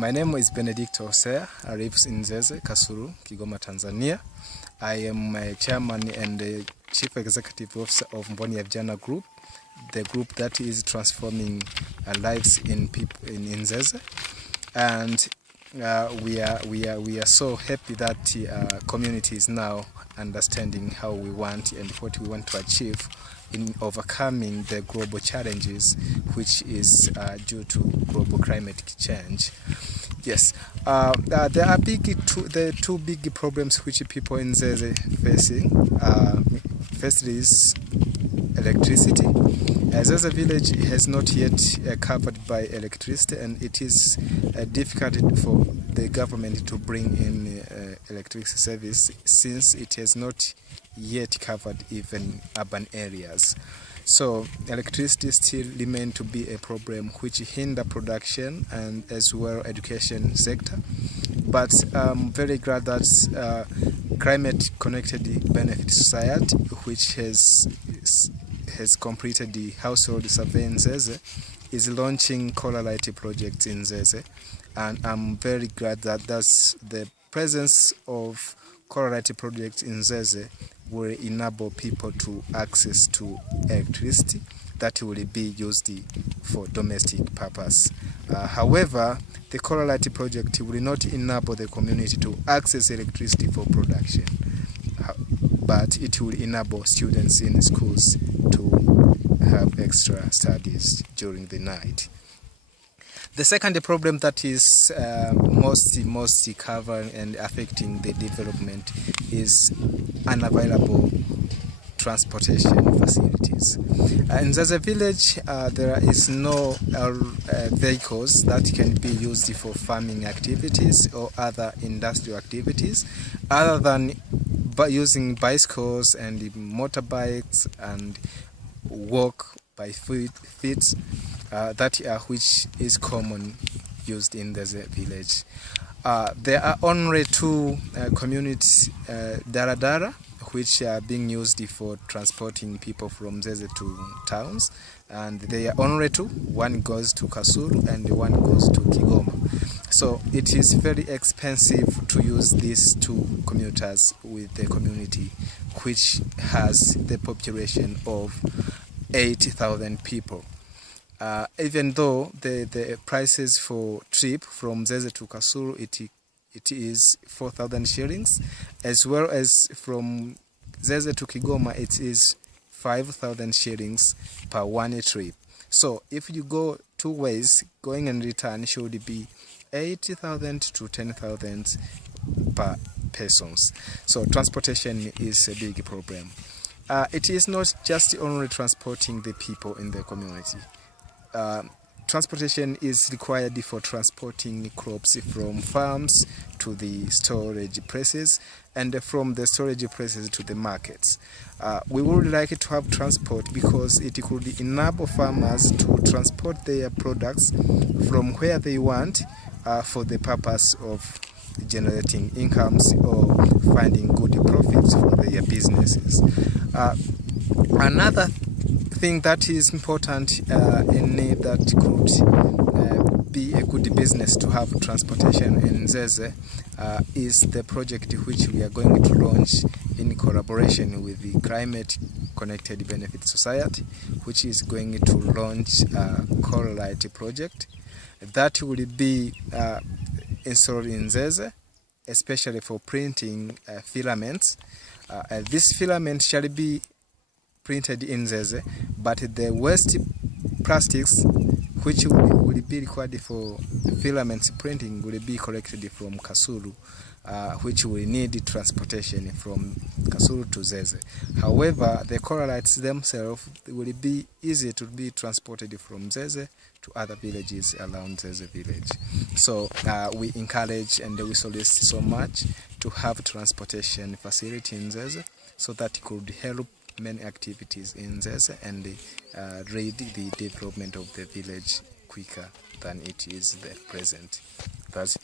My name is Benedict Hosea. I live in Zeze, Kasulu, Kigoma, Tanzania. I am a chairman and the chief executive officer of Mboni Vijana Group, the group that is transforming lives in people in Zeze. And we are so happy that community is now understanding how we want and what we want to achieve in overcoming the global challenges which is due to global climate change. Yes, there are two big problems which people in Zeze facing. First is electricity. Zeze village has not yet covered by electricity, and it is difficult for the government to bring in electricity service since it has not yet covered even urban areas. So electricity still remains to be a problem which hinder production and as well education sector. But I'm very glad that Climate Connected Benefit Society, which has completed the household survey in Zeze, is launching Cola Light projects in Zeze, and I'm very glad that that's the presence of Cola Light projects in Zeze will enable people to access to electricity that will be used for domestic purpose. However, the Cola Light project will not enable the community to access electricity for production, but it will enable students in schools to have extra studies during the night. The second problem that is most covering and affecting the development is unavailable transportation facilities. In Zeze village, there is no vehicles that can be used for farming activities or other industrial activities, other than using bicycles and motorbikes and walk by feet. Which is common used in the village. There are only two community daradara which are being used for transporting people from Zeze to towns, and they are only two. One goes to Kasulu and one goes to Kigoma. So it is very expensive to use these two commuters with the community which has the population of 80,000 people. Even though the prices for trip from Zeze to Kasulu, it is 4,000 shillings, as well as from Zeze to Kigoma, it is 5,000 shillings per one trip. So if you go two ways, going and return should be 80,000 to 10,000 per persons. So transportation is a big problem. It is not just only transporting the people in the community. Transportation is required for transporting crops from farms to the storage places and from the storage places to the markets. We would like to have transport because it could enable farmers to transport their products from where they want for the purpose of generating incomes or finding good profits for their businesses. Another thing that is important that could be a good business to have transportation in Zeze is the project which we are going to launch in collaboration with the Climate Connected Benefit Society, which is going to launch a Cola Light project that will be installed in Zeze, especially for printing filaments. This filament shall be printed in Zeze, but the waste plastics which will be required for filaments printing will be collected from Kasulu, which will need transportation from Kasulu to Zeze. However, the Cola Lights themselves will be easy to be transported from Zeze to other villages around Zeze village. So we encourage and we solicit so much to have transportation facility in Zeze so that it could help many activities in Zeze and lead the development of the village quicker than it is the present. That is